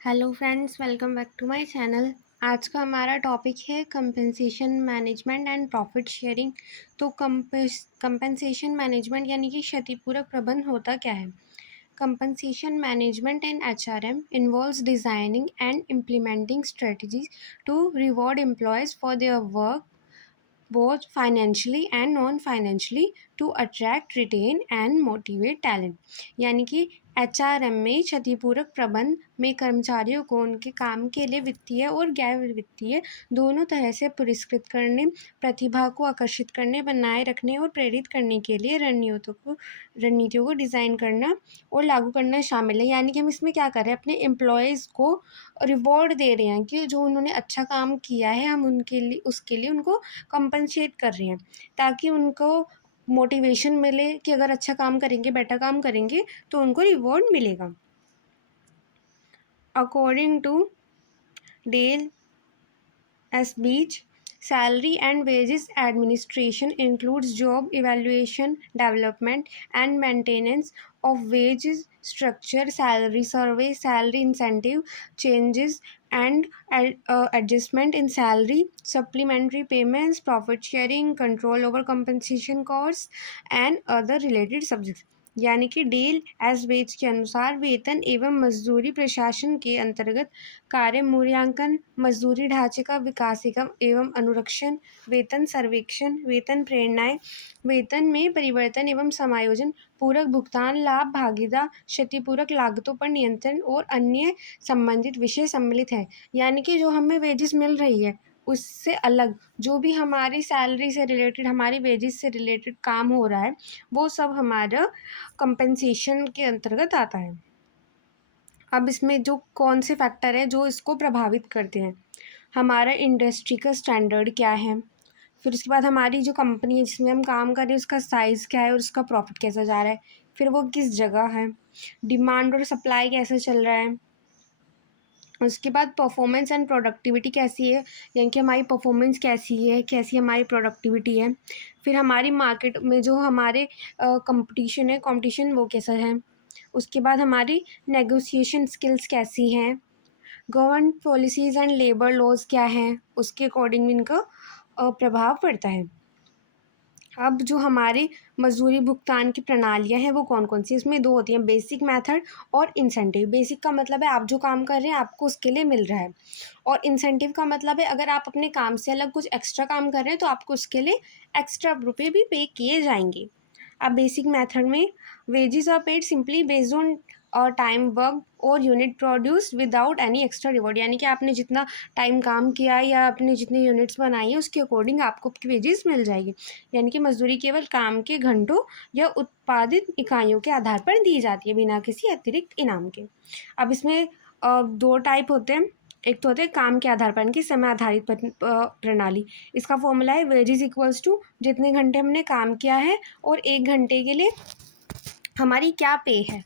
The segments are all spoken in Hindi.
Hello friends, welcome back to my channel. आज का हमारा टॉपिक है compensation management and profit sharing. तो कंपनसेशन मैनेजमेंट यानी कि क्षतिपूरक प्रबंधन होता क्या है। Compensation management in HRM involves designing and implementing strategies to reward employees for their work both financially and non-financially to attract, retain and motivate talent। यानी कि एचआरएम में क्षतिपूरक प्रबंध में कर्मचारियों को उनके काम के लिए वित्तीय और गैर वित्तीय दोनों तरह से पुरस्कृत करने, प्रतिभा को आकर्षित करने, बनाए रखने और प्रेरित करने के लिए रणनीतियों को डिज़ाइन करना और लागू करना शामिल है। यानी कि हम इसमें क्या कर रहे हैं, अपने एम्प्लॉयज़ को रिवॉर्ड दे रहे हैं कि जो उन्होंने अच्छा काम किया है हम उनके लिए उसके लिए उनको कंपनसेट कर रहे हैं, ताकि उनको मोटिवेशन मिले कि अगर अच्छा काम करेंगे, बेटर काम करेंगे तो उनको रिवॉर्ड मिलेगा। According to Dale Beach, salary and wages administration includes job evaluation, development, and maintenance of wages structure, salary survey, salary incentive changes, and adjustment in salary, supplementary payments, profit sharing, control over compensation costs, and other related subjects। यानी कि डेल बेच के अनुसार वेतन एवं मजदूरी प्रशासन के अंतर्गत कार्य मूल्यांकन, मजदूरी ढांचे का विकास एवं अनुरक्षण, वेतन सर्वेक्षण, वेतन प्रेरणाएं, वेतन में परिवर्तन एवं समायोजन, पूरक भुगतान, लाभ भागीदार, क्षतिपूरक लागतों पर नियंत्रण और अन्य संबंधित विषय सम्मिलित है। यानी कि जो हमें वेजेस मिल रही है उससे अलग जो भी हमारी सैलरी से रिलेटेड, हमारी वेजेस से रिलेटेड काम हो रहा है वो सब हमारा कंपनसेशन के अंतर्गत आता है। अब इसमें जो कौन से फैक्टर है जो इसको प्रभावित करते हैं, हमारा इंडस्ट्री का स्टैंडर्ड क्या है, फिर उसके बाद हमारी जो कंपनी है जिसमें हम काम कर रहे हैं उसका साइज़ क्या है और उसका प्रॉफिट कैसा जा रहा है, फिर वो किस जगह है, डिमांड और सप्लाई कैसे चल रहा है, उसके बाद परफॉर्मेंस एंड प्रोडक्टिविटी कैसी है, यानी कि हमारी परफॉर्मेंस कैसी है, कैसी हमारी प्रोडक्टिविटी है, फिर हमारी मार्केट में जो हमारे कंपटीशन है, कंपटीशन वो कैसा है, उसके बाद हमारी नेगोशिएशन स्किल्स कैसी हैं, government policies and labour laws क्या हैं, उसके अकॉर्डिंग इनका प्रभाव पड़ता है। अब जो हमारी मजदूरी भुगतान की प्रणालियाँ हैं वो कौन कौन सी, इसमें दो होती हैं, बेसिक मेथड और इंसेंटिव। बेसिक का मतलब है आप जो काम कर रहे हैं आपको उसके लिए मिल रहा है, और इंसेंटिव का मतलब है अगर आप अपने काम से अलग कुछ एक्स्ट्रा काम कर रहे हैं तो आपको उसके लिए एक्स्ट्रा रुपये भी पे किए जाएंगे। अब बेसिक मेथड में wages are paid simply based on और टाइम वर्क और unit produce without any extra reward. यानी कि आपने जितना टाइम काम किया है या आपने जितनी यूनिट्स बनाई है उसके अकॉर्डिंग आपको आपकी वेजेस मिल जाएगी। यानी कि मजदूरी केवल काम के घंटों या उत्पादित इकाइयों के आधार पर दी जाती है बिना किसी अतिरिक्त इनाम के। अब इसमें दो टाइप होते हैं, एक तो होते हैं काम के आधार पर, यानी कि समय आधारित प्रणाली। इसका फॉर्मूला है वेजेस इक्वल्स टू जितने घंटे हमने काम किया है और एक घंटे के लिए हमारी क्या पे है,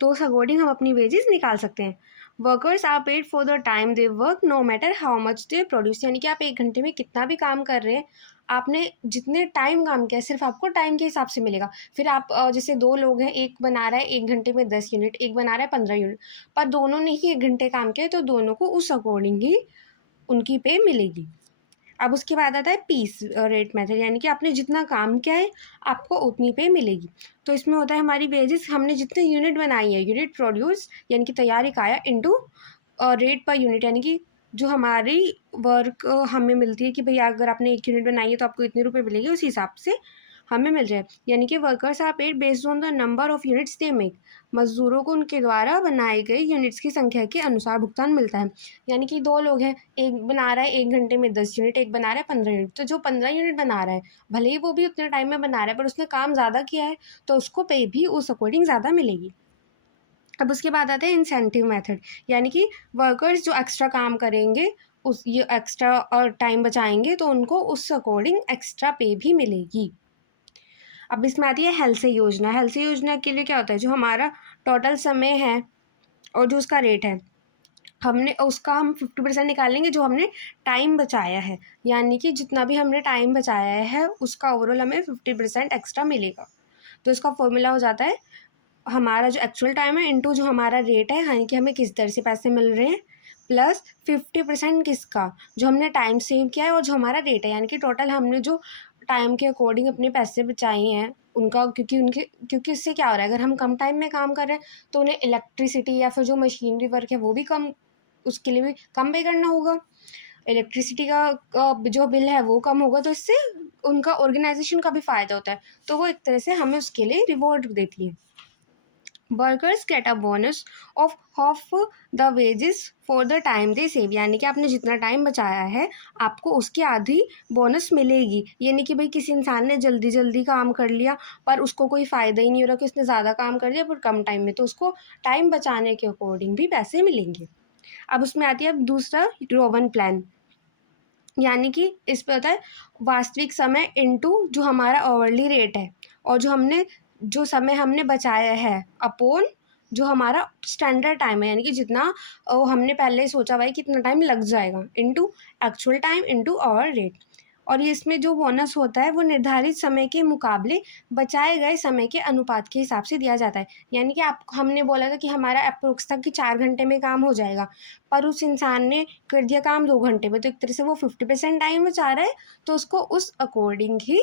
तो उस अकॉर्डिंग हम अपनी वेजेस निकाल सकते हैं। Workers are paid for the time they work no matter how much they produce. यानी कि आप एक घंटे में कितना भी काम कर रहे हैं, आपने जितने टाइम काम किया सिर्फ आपको टाइम के हिसाब से मिलेगा। फिर आप जैसे दो लोग हैं, एक बना रहा है एक घंटे में 10 यूनिट, एक बना रहा है 15 यूनिट, पर दोनों ने ही एक घंटे काम किया तो दोनों को उस अकॉर्डिंग ही उनकी पे मिलेगी। अब उसके बाद आता है पीस रेट मेथड, यानी कि आपने जितना काम किया है आपको उतनी पे मिलेगी। तो इसमें होता है हमारी वेजेस हमने जितने यूनिट बनाई है, यूनिट प्रोड्यूस यानी कि तैयार इकाया इनटू रेट पर यूनिट, यानी कि जो हमारी वर्क हमें मिलती है कि भैया अगर आपने 1 यूनिट बनाई है तो आपको इतने रुपए मिलेंगे, उस हिसाब से हमें मिल जाए। यानी कि workers are paid based on the number of units they make. मजदूरों को उनके द्वारा बनाई गई यूनिट्स की संख्या के अनुसार भुगतान मिलता है। यानी कि दो लोग हैं, एक बना रहा है एक घंटे में 10 यूनिट, एक बना रहा है 15 यूनिट, तो जो 15 यूनिट बना रहा है भले ही वो भी उतने टाइम में बना रहा है पर उसने काम ज़्यादा किया है तो उसको पे भी उस अकॉर्डिंग ज़्यादा मिलेगी। अब उसके बाद आते हैं इंसेंटिव मेथड, यानी कि वर्कर्स जो एक्स्ट्रा काम करेंगे उस ये एक्स्ट्रा और टाइम बचाएंगे तो उनको उस अकॉर्डिंग एक्स्ट्रा पे भी मिलेगी। अब इसमें आती है हेल्थ से योजना। हेल्थ से योजना के लिए क्या होता है, जो हमारा टोटल समय है और जो उसका रेट है हमने उसका हम 50% निकालेंगे जो हमने टाइम बचाया है, यानी कि जितना भी हमने टाइम बचाया है उसका ओवरऑल हमें 50% एक्स्ट्रा मिलेगा। तो इसका फॉर्मूला हो जाता है हमारा जो एक्चुअल टाइम है इंटू जो हमारा रेट है, यानी कि हमें किस दर से पैसे मिल रहे हैं, प्लस 50% किसका, जो हमने टाइम सेव किया है और जो हमारा रेट है, यानी कि टोटल हमने जो टाइम के अकॉर्डिंग अपने पैसे बचाए हैं उनका, क्योंकि इससे क्या हो रहा है, अगर हम कम टाइम में काम कर रहे हैं तो उन्हें इलेक्ट्रिसिटी या फिर जो मशीनरी वर्क है वो भी कम, उसके लिए भी कम पे करना होगा। इलेक्ट्रिसिटी का जो बिल है वो कम होगा, तो इससे उनका ऑर्गेनाइजेशन का भी फ़ायदा होता है, तो वो एक तरह से हमें उसके लिए रिवॉर्ड देती है। Workers get a bonus of half the wages for the time they save, यानी कि आपने जितना टाइम बचाया है आपको उसकी आधी बोनस मिलेगी। ये नहीं कि भाई किसी इंसान ने जल्दी जल्दी काम कर लिया पर उसको कोई फ़ायदा ही नहीं हो रहा कि उसने ज़्यादा काम कर लिया पर कम टाइम में, तो उसको टाइम बचाने के अकॉर्डिंग भी पैसे मिलेंगे। अब उसमें आती है अब दूसरा रोवन प्लान, यानी कि इस पे होता है वास्तविक समय इनटू जो हमारा आवरली रेट है और जो समय हमने बचाया है अपोन जो हमारा स्टैंडर्ड टाइम है, यानी कि जितना हमने पहले सोचा हुआ है कितना टाइम लग जाएगा, into actual time into hour rate. और ये इसमें जो बोनस होता है वो निर्धारित समय के मुकाबले बचाए गए समय के अनुपात के हिसाब से दिया जाता है। यानी कि आप हमने बोला था कि हमारा अप्रोक्स था कि 4 घंटे में काम हो जाएगा, पर उस इंसान ने कर दिया काम 2 घंटे में, तो एक तरह से वो 50% टाइम बचा रहा है, तो उसको उस अकॉर्डिंग ही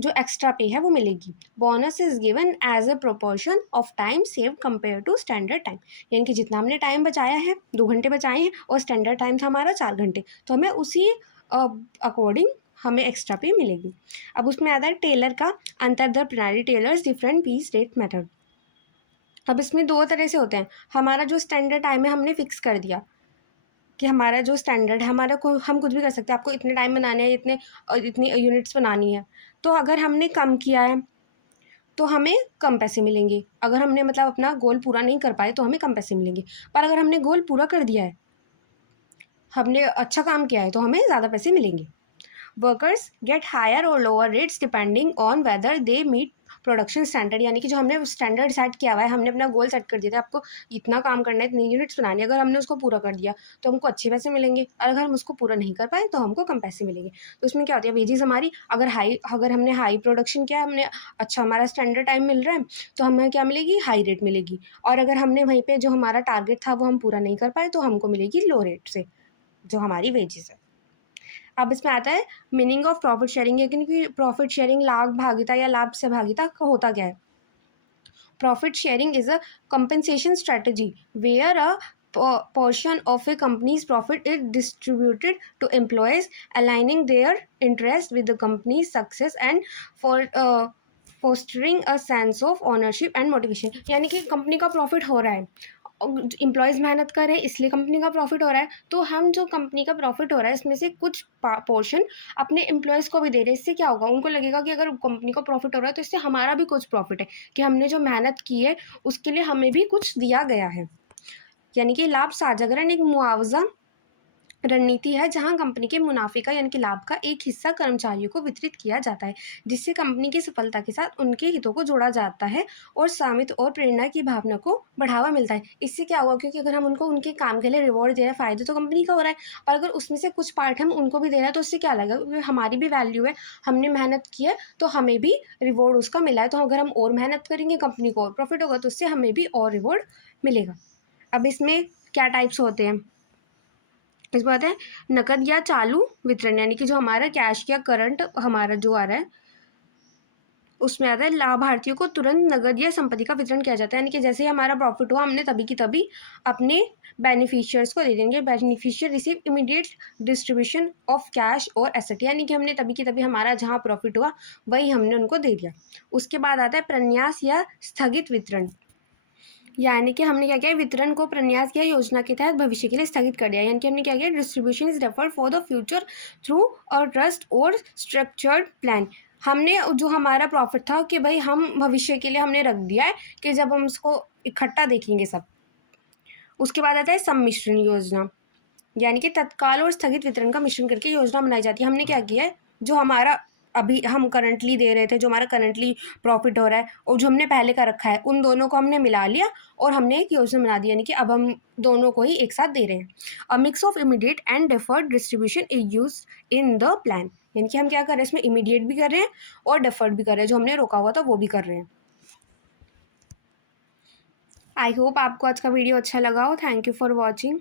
जो एक्स्ट्रा पे है वो मिलेगी। Bonus is given as a proportion of time save compare to standard time, यानी कि जितना हमने टाइम बचाया है 2 घंटे बचाए हैं और स्टैंडर्ड टाइम था हमारा 4 घंटे, तो हमें उसी अकॉर्डिंग हमें एक्स्ट्रा पे मिलेगी। अब उसमें आता है टेलर का अंतर द प्रणाली Taylor's different piece rate method. अब इसमें दो तरह से होते हैं, हमारा जो स्टैंडर्ड टाइम है हमने फिक्स कर दिया कि हमारा जो स्टैंडर्ड है हमारा को हम कुछ भी कर सकते हैं, आपको इतने टाइम बनाने हैं, इतनी यूनिट्स बनानी है, तो अगर हमने कम किया है तो हमें कम पैसे मिलेंगे, अगर हमने मतलब अपना गोल पूरा नहीं कर पाए तो हमें कम पैसे मिलेंगे, पर अगर हमने गोल पूरा कर दिया है, हमने अच्छा काम किया है, तो हमें ज़्यादा पैसे मिलेंगे। वर्कर्स गेट हायर और lower rates depending on whether they meat production standard, यानी कि जो हमने स्टैंडर्ड सेट किया हुआ है, हमने अपना गोल सेट कर दिया था आपको इतना काम करना है, इतनी यूनिट्स बनानी है, अगर हमने उसको पूरा कर दिया तो हमको अच्छे पैसे मिलेंगे, और अगर हम उसको पूरा नहीं कर पाए तो हमको कम पैसे मिलेंगे। तो इसमें क्या होती है, वेजेस हमारी अगर हमने हाई प्रोडक्शन किया है, हमने अच्छा हमारा स्टैंडर्ड टाइम मिल रहा है, तो हमें क्या मिलेगी, हाई रेट मिलेगी, और अगर हमने वहीं पे जो हमारा टारगेट था वो हम पूरा नहीं कर पाए तो हमको मिलेगी लो रेट से जो हमारी वेजेस है। अब इसमें आता है मीनिंग ऑफ प्रॉफिट शेयरिंग, यानी कि प्रॉफिट शेयरिंग लाभ भागिता या लाभ सहभागिता का होता क्या है। Profit sharing is a compensation strategy where a portion of a company's profit is distributed to employees, aligning their interest with the company's success and for fostering a sense of ownership and motivation, यानी कि कंपनी का प्रॉफिट हो रहा है, एम्प्लॉयज़ मेहनत कर रहे हैं इसलिए कंपनी का प्रॉफिट हो रहा है, तो हम जो कंपनी का प्रॉफिट हो रहा है इसमें से कुछ पोर्शन अपने एम्प्लॉयज़ को भी दे रहे हैं। इससे क्या होगा, उनको लगेगा कि अगर कंपनी को प्रॉफिट हो रहा है तो इससे हमारा भी कुछ प्रॉफिट है, कि हमने जो मेहनत की है उसके लिए हमें भी कुछ दिया गया है। यानी कि लाभ साझाकरण एक मुआवजा रणनीति है जहां कंपनी के मुनाफे का यानी कि लाभ का एक हिस्सा कर्मचारियों को वितरित किया जाता है, जिससे कंपनी की सफलता के साथ उनके हितों को जोड़ा जाता है और स्वामित्व और प्रेरणा की भावना को बढ़ावा मिलता है। इससे क्या होगा, क्योंकि अगर हम उनको उनके काम के लिए रिवॉर्ड दे रहे हैं, फायदे तो कंपनी का हो रहा है, पर अगर उसमें से कुछ पार्ट हम उनको भी दे रहे हैं तो उससे क्या लगेगा, क्योंकि हमारी भी वैल्यू है, हमने मेहनत की है तो हमें भी रिवॉर्ड उसका मिला है, तो अगर हम और मेहनत करेंगे कंपनी को और प्रॉफिट होगा तो उससे हमें भी और रिवॉर्ड मिलेगा। अब इसमें क्या टाइप्स होते हैं, इस बात है नकद या चालू वितरण, यानी कि जो हमारा कैश या करंट हमारा जो आ रहा है उसमें आता है लाभार्थियों को तुरंत नकद या संपत्ति का वितरण किया जाता है, यानी कि जैसे ही हमारा प्रॉफिट हुआ हमने तभी की तभी अपने बेनिफिशियर्स को दे देंगे। Beneficiary receive immediate distribution of cash और एसेट, यानी कि हमने तभी की तभी हमारा जहाँ प्रॉफिट हुआ वही हमने उनको दे दिया। उसके बाद आता है प्रन्यास या स्थगित वितरण, यानी कि हमने क्या किया, वितरण को प्रन्यास या योजना के तहत भविष्य के लिए स्थगित कर दिया, यानी कि हमने क्या किया, distribution is referred for the future through a trust और स्ट्रक्चर्ड प्लान। हमने जो हमारा प्रॉफिट था कि भाई हम भविष्य के लिए हमने रख दिया है कि जब हम उसको इकट्ठा देखेंगे सब। उसके बाद आता है सम्मिश्रण योजना, यानी कि तत्काल और स्थगित वितरण का मिश्रण करके योजना बनाई जाती है। हमने क्या किया है, जो हमारा अभी हम करंटली दे रहे थे, जो हमारा करंटली प्रॉफिट हो रहा है और जो हमने पहले का रखा है, उन दोनों को हमने मिला लिया और हमने एक योजना बना दी, यानी कि अब हम दोनों को ही एक साथ दे रहे हैं। अ mix of immediate and deferred distribution is use in the plan, यानी कि हम क्या कर रहे हैं, इसमें इमीडिएट भी कर रहे हैं और डेफर्ड भी कर रहे हैं, जो हमने रोका हुआ था वो भी कर रहे हैं। आई होप आपको आज का वीडियो अच्छा लगा हो। Thank you for watching.